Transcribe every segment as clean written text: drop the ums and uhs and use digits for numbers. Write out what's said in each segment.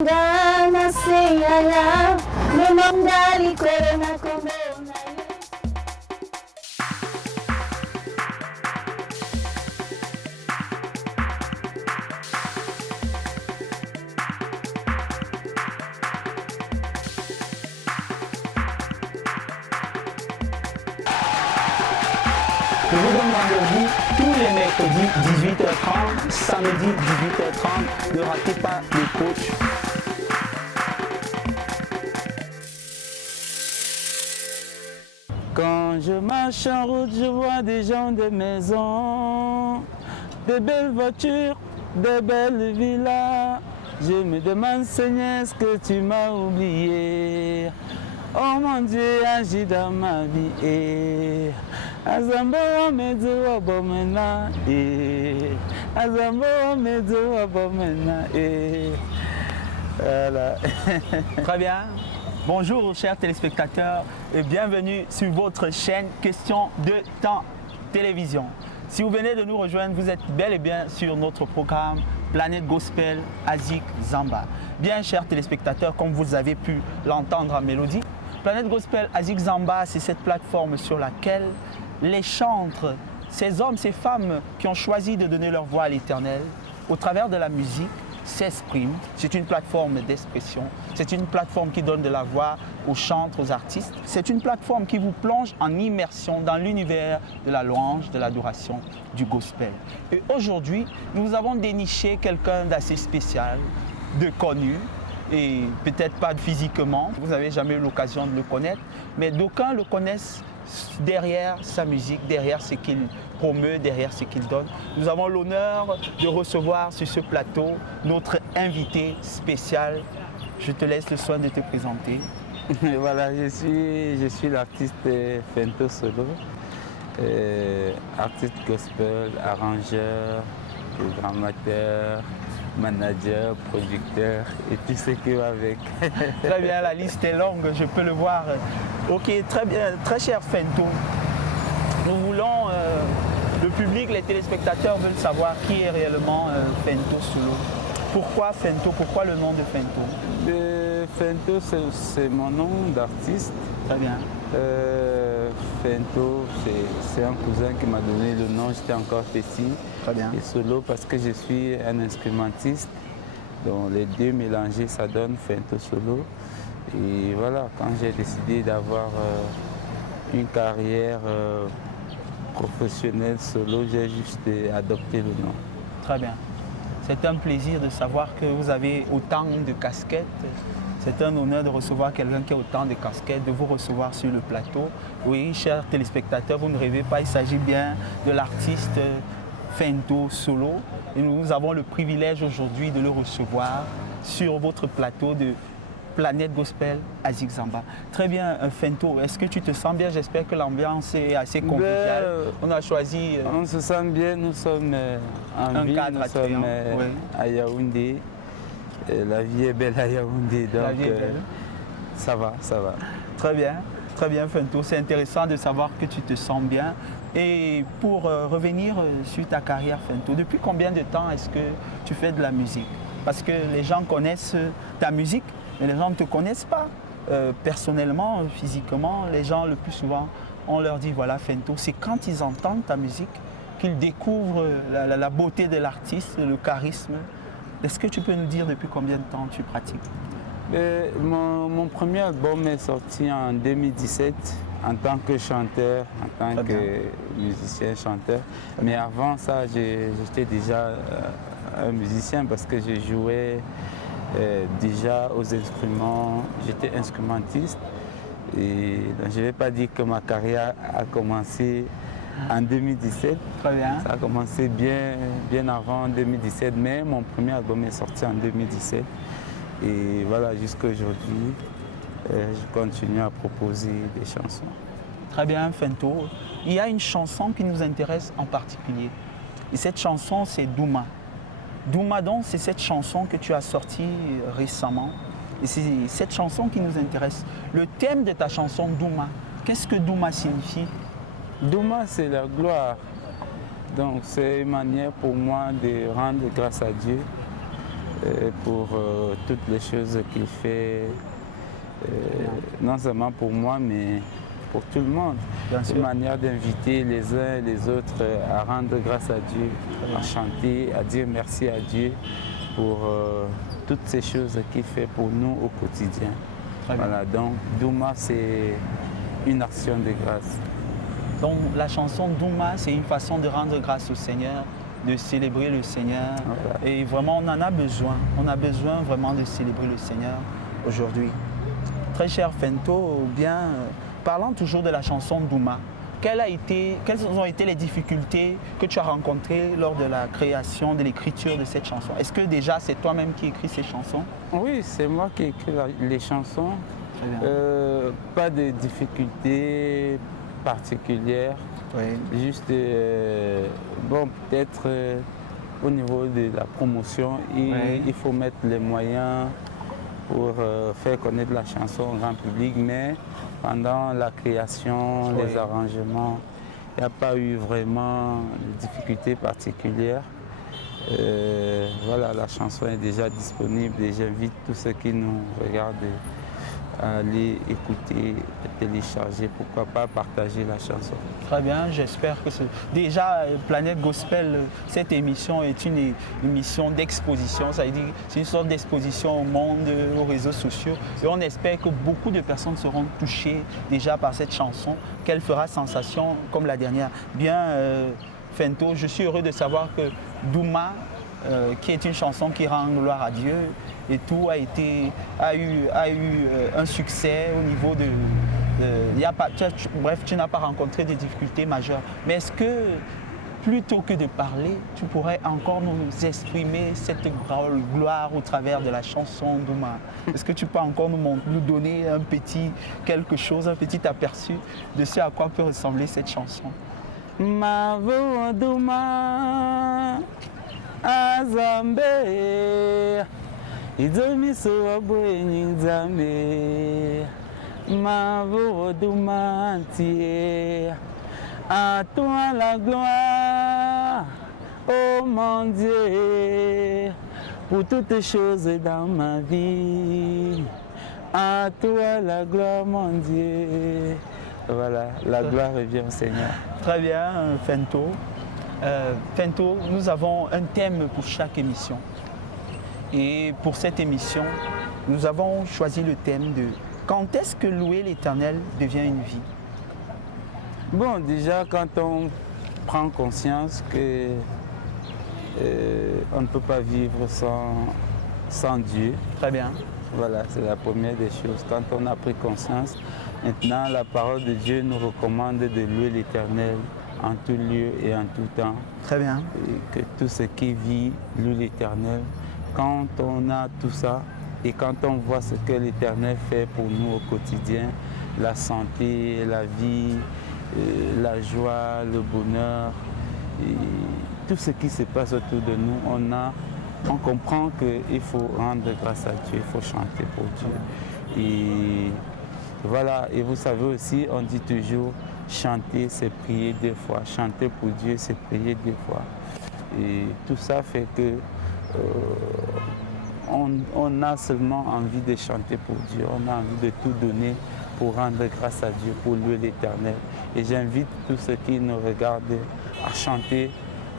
Gana singala, lumandali corona corona. Je vous donne rendez-vous tous les mercredis 18h30, samedi 18h30. Ne ratez pas le coach. Quand je marche en route, je vois des gens, des maisons, des belles voitures, des belles villas. Je me demande, Seigneur, est-ce que tu m'as oublié? Oh mon Dieu, agis dans ma vie. Azambo medzo abomena. Azambo medzo abomena. Voilà. Très bien. Bonjour chers téléspectateurs et bienvenue sur votre chaîne Question de temps télévision. Si vous venez de nous rejoindre, vous êtes bel et bien sur notre programme Planète Gospel Azik Zamba. Bien chers téléspectateurs, comme vous avez pu l'entendre en mélodie, Planète Gospel Azik Zamba, c'est cette plateforme sur laquelle les chantres, ces hommes, ces femmes qui ont choisi de donner leur voix à l'Éternel, au travers de la musique, s'expriment. C'est une plateforme d'expression, c'est une plateforme qui donne de la voix aux chantres, aux artistes. C'est une plateforme qui vous plonge en immersion dans l'univers de la louange, de l'adoration, du gospel. Et aujourd'hui, nous avons déniché quelqu'un d'assez spécial, de connu, et peut-être pas physiquement, vous n'avez jamais eu l'occasion de le connaître, mais d'aucuns le connaissent derrière sa musique, derrière ce qu'il promeut, derrière ce qu'il donne. Nous avons l'honneur de recevoir sur ce plateau notre invité spécial. Je te laisse le soin de te présenter. Voilà, je suis l'artiste Fento Solo, artiste gospel, arrangeur, programmateur, manager, producteur et tout ce qui va avec. Très bien, la liste est longue, je peux le voir. Ok, très bien, très cher Fento. Nous voulons, le public, les téléspectateurs veulent savoir qui est réellement Fento Solo. Pourquoi Fento? Pourquoi le nom de Fento? Fento, c'est mon nom d'artiste. Très bien. Fento, c'est un cousin qui m'a donné le nom, j'étais encore petit. Très bien. Et Solo parce que je suis un instrumentiste. Donc les deux mélangés, ça donne Fento Solo. Et voilà, quand j'ai décidé d'avoir une carrière professionnelle solo, j'ai juste adopté le nom. Très bien. C'est un plaisir de savoir que vous avez autant de casquettes. C'est un honneur de recevoir quelqu'un qui a autant de casquettes, de vous recevoir sur le plateau. Oui, chers téléspectateurs, vous ne rêvez pas, il s'agit bien de l'artiste Fento Solo. Et nous avons le privilège aujourd'hui de le recevoir sur votre plateau de Planète Gospel Azik Zamba. Très bien, Fento, est-ce que tu te sens bien? J'espère que l'ambiance est assez conviviale. On a choisi... on se sent bien, nous sommes en ville, nous sommes à Yaoundé. La vie est belle à Yaoundé, donc ça va, ça va. Très bien Fento, c'est intéressant de savoir que tu te sens bien. Et pour revenir sur ta carrière Fento, depuis combien de temps est-ce que tu fais de la musique? Parce que les gens connaissent ta musique, mais les gens ne te connaissent pas personnellement, physiquement. Les gens le plus souvent, on leur dit voilà Fento, c'est quand ils entendent ta musique qu'ils découvrent la beauté de l'artiste, le charisme. Est-ce que tu peux nous dire depuis combien de temps tu pratiques? Mon premier album est sorti en 2017 en tant que chanteur, en tant que musicien, chanteur. Mais avant ça, j'étais déjà un musicien parce que je jouais déjà aux instruments, j'étais instrumentiste. Et je ne vais pas dire que ma carrière a commencé en 2017. Très bien. Ça a commencé bien avant 2017, mais mon premier album est sorti en 2017. Et voilà, jusqu'à aujourd'hui, je continue à proposer des chansons. Très bien, Fento. Il y a une chanson qui nous intéresse en particulier. Et cette chanson, c'est Douma. Douma, donc, c'est cette chanson que tu as sortie récemment. Et c'est cette chanson qui nous intéresse. Le thème de ta chanson, Douma, qu'est-ce que Douma signifie? Douma, c'est la gloire. Donc c'est une manière pour moi de rendre grâce à Dieu pour toutes les choses qu'il fait, non seulement pour moi, mais pour tout le monde. Bien Une sûr. manière d'inviter les uns et les autres à rendre grâce à Dieu, à chanter, à dire merci à Dieu pour toutes ces choses qu'il fait pour nous au quotidien. Très bien. Voilà, donc Douma, c'est une action de grâce. Donc la chanson Douma, c'est une façon de rendre grâce au Seigneur, de célébrer le Seigneur. Voilà. Et vraiment, on en a besoin. On a besoin vraiment de célébrer le Seigneur aujourd'hui. Très cher Fento, parlant toujours de la chanson Douma, quelles ont été les difficultés que tu as rencontrées lors de la création, de l'écriture de cette chanson? Est-ce que déjà c'est toi-même qui écris ces chansons? Oui, c'est moi qui écris les chansons. Très bien. Pas de difficultés particulières. Oui. Juste, bon, peut-être au niveau de la promotion, il faut mettre les moyens pour faire connaître la chanson au grand public, mais pendant la création, Oui. les arrangements, il n'y a pas eu vraiment de difficultés particulières. Voilà, la chanson est déjà disponible et j'invite tous ceux qui nous regardent à aller écouter, télécharger, pourquoi pas partager la chanson. Très bien, j'espère que déjà Planète Gospel, cette émission est une émission d'exposition, ça veut dire c'est une sorte d'exposition au monde, aux réseaux sociaux, et on espère que beaucoup de personnes seront touchées déjà par cette chanson, qu'elle fera sensation comme la dernière. Bien, Fento, je suis heureux de savoir que Douma, qui est une chanson qui rend gloire à Dieu, et tout a eu un succès au niveau de... bref, tu n'as pas rencontré de difficultés majeures. Mais est-ce que, plutôt que de parler, tu pourrais encore nous exprimer cette gloire au travers de la chanson Douma? Est-ce que tu peux encore nous donner un petit quelque chose, un petit aperçu de ce à quoi peut ressembler cette chanson? Mavo Douma Azambe Idomiso Abweni Nzambe Mavo Douma entier. À toi la gloire, oh mon Dieu, pour toutes choses dans ma vie. À toi la gloire, mon Dieu. Voilà, la gloire revient au Seigneur. Très bien, Fento. Fento, nous avons un thème pour chaque émission. Et pour cette émission, nous avons choisi le thème de quand est-ce que louer l'Éternel devient une vie? Bon, déjà, quand on prend conscience que on ne peut pas vivre sans Dieu, Très bien. voilà, c'est la première des choses. Quand on a pris conscience, maintenant la parole de Dieu nous recommande de louer l'Éternel en tout lieu et en tout temps. Très bien. Et que tout ce qui vit loue l'Éternel. Quand on a tout ça et quand on voit ce que l'Éternel fait pour nous au quotidien, la santé, la vie, la joie, le bonheur, et tout ce qui se passe autour de nous, on comprend qu'il faut rendre grâce à Dieu, il faut chanter pour Dieu. Et voilà, et vous savez aussi, on dit toujours, chanter c'est prier deux fois, chanter pour Dieu c'est prier deux fois. Et tout ça fait que on a seulement envie de chanter pour Dieu, on a envie de tout donner pour rendre grâce à Dieu, pour louer l'Éternel. Et j'invite tous ceux qui nous regardent à chanter,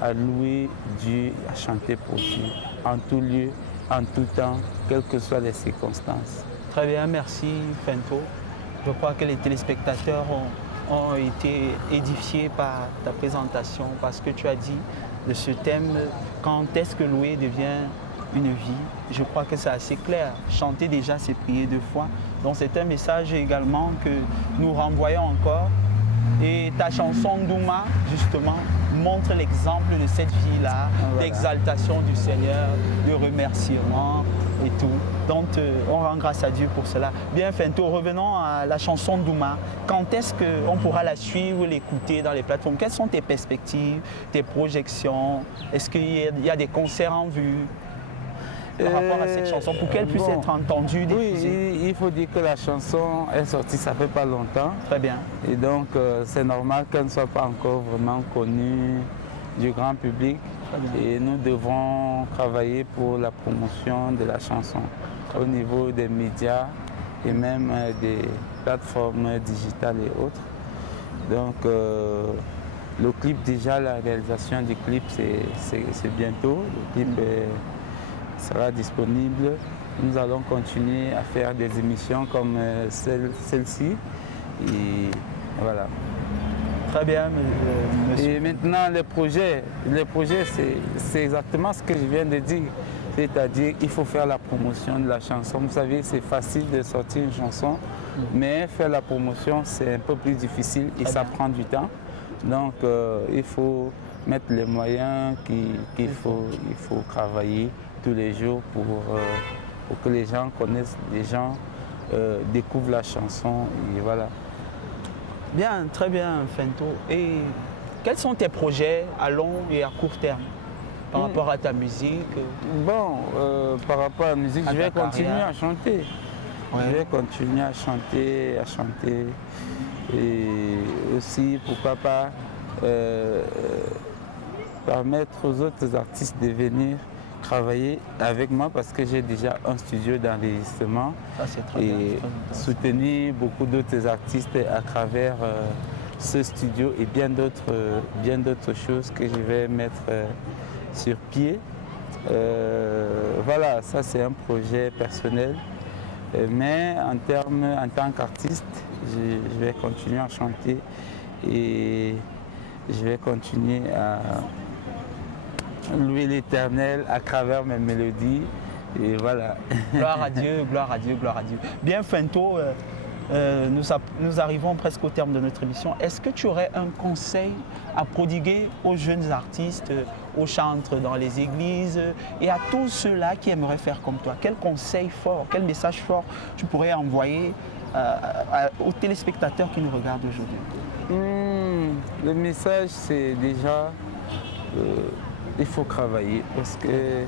à louer Dieu, à chanter pour Dieu, en tout lieu, en tout temps, quelles que soient les circonstances. Très bien, merci Fento. Je crois que les téléspectateurs ont été édifiés par ta présentation, parce que tu as dit de ce thème, quand est-ce que louer devient une vie? Je crois que c'est assez clair. Chanter déjà, c'est prier deux fois. Donc c'est un message également que nous renvoyons encore. Et ta chanson Douma, justement, montre l'exemple de cette vie-là, Voilà. d'exaltation du Seigneur, de remerciement et tout. Donc on rend grâce à Dieu pour cela. Bien, Fento, revenons à la chanson Douma. Quand est-ce qu'on pourra la suivre, l'écouter dans les plateformes? Quelles sont tes perspectives, tes projections? Est-ce qu'il y a des concerts en vue par rapport à cette chanson pour qu'elle puisse être entendue, diffusée? Oui, il faut dire que la chanson est sortie, ça fait pas longtemps. Très bien. Et donc, c'est normal qu'elle ne soit pas encore vraiment connue du grand public. et nous devrons travailler pour la promotion de la chanson au niveau des médias et même des plateformes digitales et autres. Donc le clip, déjà la réalisation du clip c'est bientôt, le clip sera disponible. Nous allons continuer à faire des émissions comme celle-ci et voilà. Très bien, monsieur. Et maintenant, les projets c'est exactement ce que je viens de dire. C'est-à-dire qu'il faut faire la promotion de la chanson. Vous savez, c'est facile de sortir une chanson, mais faire la promotion, c'est un peu plus difficile et ça prend du temps. Donc, il faut mettre les moyens qu'il faut travailler tous les jours pour que les gens connaissent, les gens découvrent la chanson. Et voilà. Bien, très bien, Fento. Et quels sont tes projets à long et à court terme par rapport à ta musique? Bon, par rapport à la musique, je vais continuer à chanter. Ouais. Je vais continuer à chanter. Et aussi, pourquoi pas, permettre aux autres artistes de venir travailler avec moi parce que j'ai déjà un studio d'enregistrement et soutenir beaucoup d'autres artistes à travers ce studio et bien d'autres choses que je vais mettre sur pied. Voilà, ça c'est un projet personnel, mais en tant qu'artiste, je vais continuer à chanter et je vais continuer à louer l'Éternel à travers mes mélodies et voilà. Gloire à Dieu, gloire à Dieu, gloire à Dieu. Bien, Fento, nous arrivons presque au terme de notre émission. Est-ce que tu aurais un conseil à prodiguer aux jeunes artistes, aux chantres dans les églises et à tous ceux-là qui aimeraient faire comme toi? Quel conseil fort, quel message fort tu pourrais envoyer aux téléspectateurs qui nous regardent aujourd'hui? Le message, c'est déjà il faut travailler parce que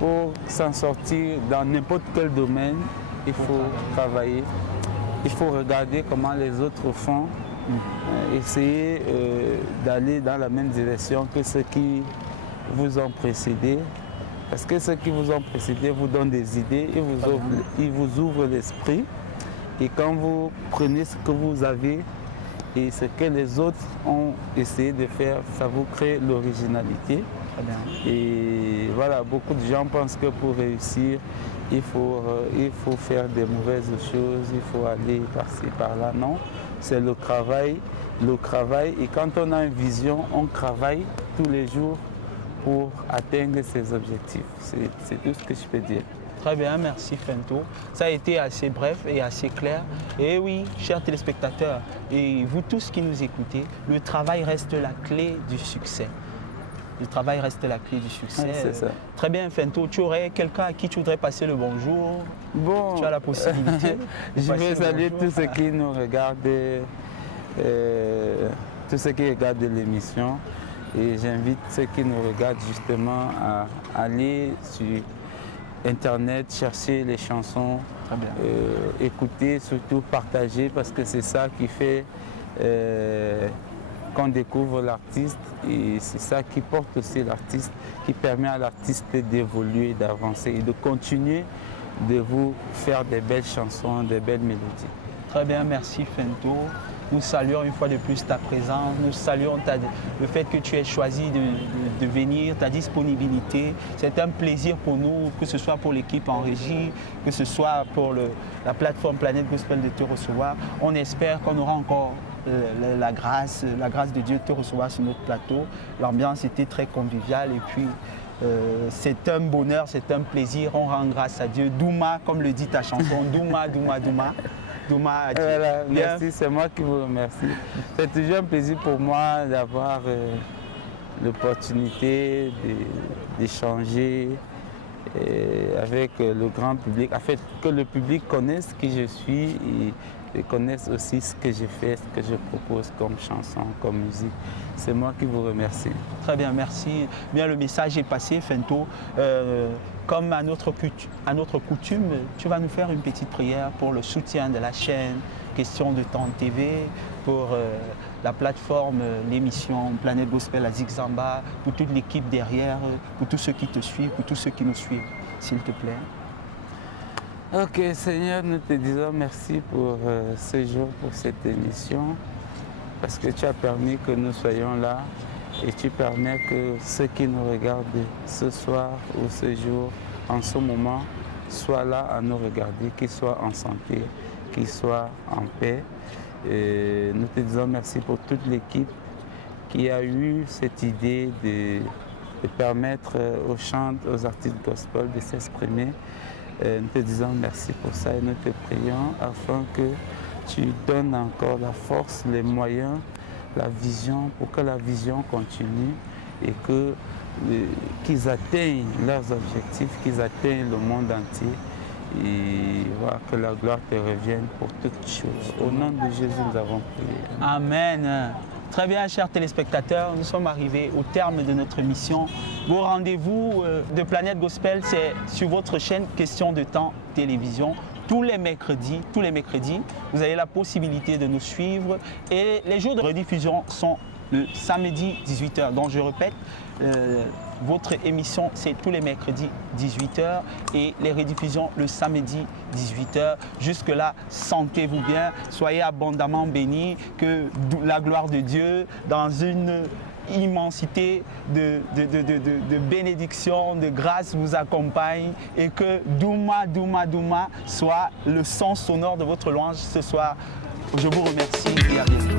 pour s'en sortir dans n'importe quel domaine, il faut travailler. Il faut regarder comment les autres font, essayer d'aller dans la même direction que ceux qui vous ont précédé. Parce que ceux qui vous ont précédé vous donnent des idées, ils vous ouvrent l'esprit. Et quand vous prenez ce que vous avez et ce que les autres ont essayé de faire, ça vous crée l'originalité. Et voilà, beaucoup de gens pensent que pour réussir, il faut faire des mauvaises choses, il faut aller par-ci, par-là. Non, c'est le travail. Et quand on a une vision, on travaille tous les jours pour atteindre ses objectifs. C'est tout ce que je peux dire. Très bien, merci Fento. Ça a été assez bref et assez clair. Et oui, chers téléspectateurs, et vous tous qui nous écoutez, le travail reste la clé du succès. Le travail reste la clé du succès. Oui, c'est ça. Très bien, Fento. Tu aurais quelqu'un à qui tu voudrais passer le bonjour? Bon, tu as la possibilité. Je vais saluer tous ceux qui nous regardent, tous ceux qui regardent l'émission. Et j'invite ceux qui nous regardent justement à aller sur Internet, chercher les chansons, écouter, surtout partager, parce que c'est ça qui fait qu'on découvre l'artiste et c'est ça qui porte aussi l'artiste, qui permet à l'artiste d'évoluer, d'avancer et de continuer de vous faire des belles chansons, des belles mélodies. Très bien, merci Fento. Nous saluons une fois de plus ta présence, nous saluons le fait que tu aies choisi de venir, ta disponibilité. C'est un plaisir pour nous, que ce soit pour l'équipe en régie, que ce soit pour la plateforme Planète Gospel de te recevoir. On espère qu'on aura encore la grâce de Dieu de te recevoir sur notre plateau. L'ambiance était très conviviale et puis c'est un bonheur, c'est un plaisir. On rend grâce à Dieu. Douma, comme le dit ta chanson, Douma, Douma, Douma. Voilà, merci, c'est moi qui vous remercie. C'est toujours un plaisir pour moi d'avoir l'opportunité d'échanger avec le grand public, en fait que le public connaisse qui je suis et et connaissent aussi ce que j'ai fait, ce que je propose comme chanson, comme musique. C'est moi qui vous remercie. Très bien, merci. Bien, le message est passé, Fento. Comme à notre coutume, tu vas nous faire une petite prière pour le soutien de la chaîne Question de Temps TV, pour la plateforme, l'émission Planète Gospel à Zigzamba, pour toute l'équipe derrière, pour tous ceux qui te suivent, pour tous ceux qui nous suivent, s'il te plaît. Ok, Seigneur, nous te disons merci pour ce jour, pour cette émission, parce que tu as permis que nous soyons là et tu permets que ceux qui nous regardent ce soir ou ce jour, en ce moment, soient là à nous regarder, qu'ils soient en santé, qu'ils soient en paix. Et nous te disons merci pour toute l'équipe qui a eu cette idée de permettre aux chants, aux artistes gospel de s'exprimer. Nous te disons merci pour ça et nous te prions afin que tu donnes encore la force, les moyens, la vision, pour que la vision continue et qu'ils atteignent leurs objectifs, qu'ils atteignent le monde entier et voilà, que la gloire te revienne pour toutes choses. Au nom de Jésus, nous avons prié. Amen. Très bien, chers téléspectateurs, nous sommes arrivés au terme de notre émission. Vos rendez-vous de Planète Gospel, c'est sur votre chaîne Question de Temps Télévision. Tous les mercredis, vous avez la possibilité de nous suivre. Et les jours de rediffusion sont le samedi 18h. Donc je répète, votre émission, c'est tous les mercredis 18h et les rediffusions le samedi 18h. Jusque-là, sentez-vous bien, soyez abondamment bénis, que la gloire de Dieu, dans une immensité de bénédiction, de grâce vous accompagne et que Douma, Douma, Douma soit le son sonore de votre louange ce soir. Je vous remercie et à bientôt.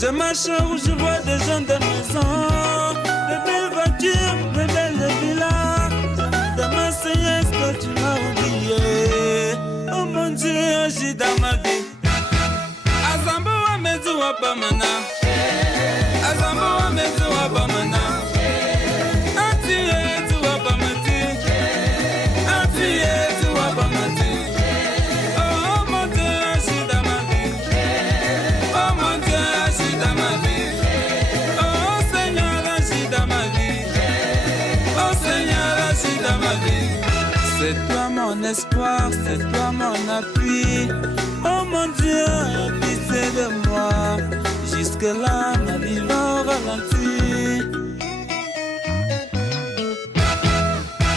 Je marche où je vois des gens de maison, de belles voitures, de belles villas. Dans ma Seigneur, est-ce que tu m'as oublié? Oh mon Dieu, agis dans ma vie. Azambo wa mezu wa bamana, Azambo wa mezu wa bamana. Atiye tu wa bamati, Atiye tu wa bamati. Oh mon Dieu, agis dans ma vie. Oh mon Dieu, agis dans ma vie. Oh Seigneur, agis dans ma vie. Oh Seigneur, agis dans ma vie. C'est toi mon espoir, c'est toi mon appui. Oh mon Dieu, pitié de moi. Jusque-là, ma vie va au ralenti.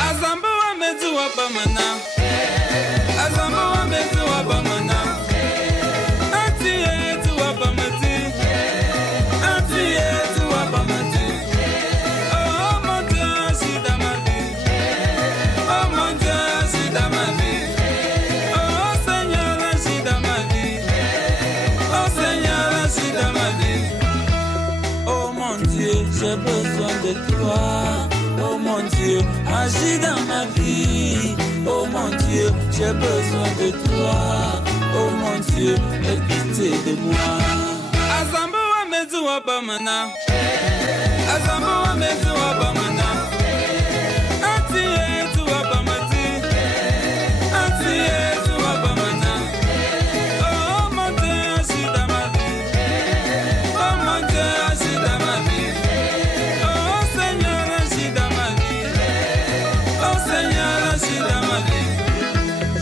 Azambo wa mezu wa bamana, Azambo wa mezu wa bamana. Atiye tu wa bamati, Atiye tu wa bamati. Oh mon Dieu, agis dans ma vie. Oh mon Dieu, agis dans ma vie. Oh Seigneur, agis dans ma vie. Oh Seigneur, agis dans ma vie. Oh mon Dieu, j'ai besoin de toi. Oh mon Dieu, agis dans ma vie. Oh mon Dieu, j'ai besoin de toi. Oh mon Dieu, aie pitié de moi. Azambo wa mezu wa bamana, Azambo wa mezu wa bamana. Atiye tu wa bamati, Atiye tu wa bamana. Oh mon Dieu, agis dans ma vie. Oh mon Dieu, agis dans ma vie. Oh Seigneur, agis dans ma vie. Oh Seigneur, agis dans ma vie.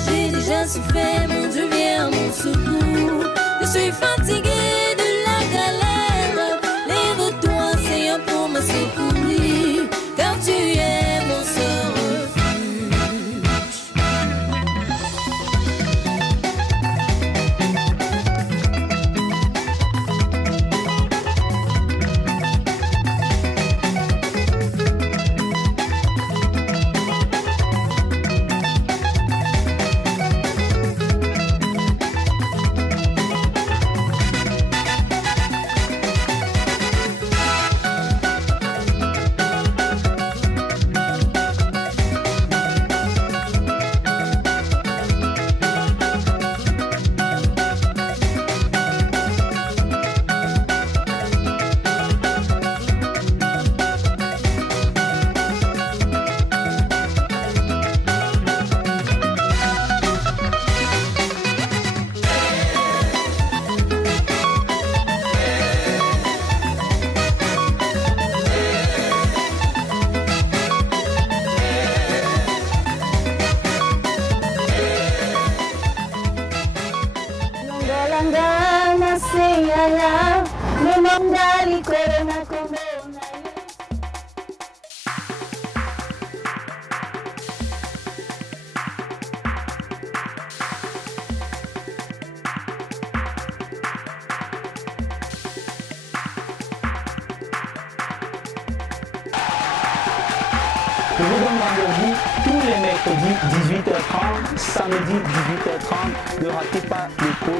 J'ai déjà souffert, mon Dieu vient à mon secours. Je suis fatiguée de la galère. Lève-toi, Seigneur, pour me secourir, car tu es mon seul refuge. Angali corona corona. Je vous donne rendez-vous tous les mercredis 18h30, samedi 18h30. Ne ratez pas les cours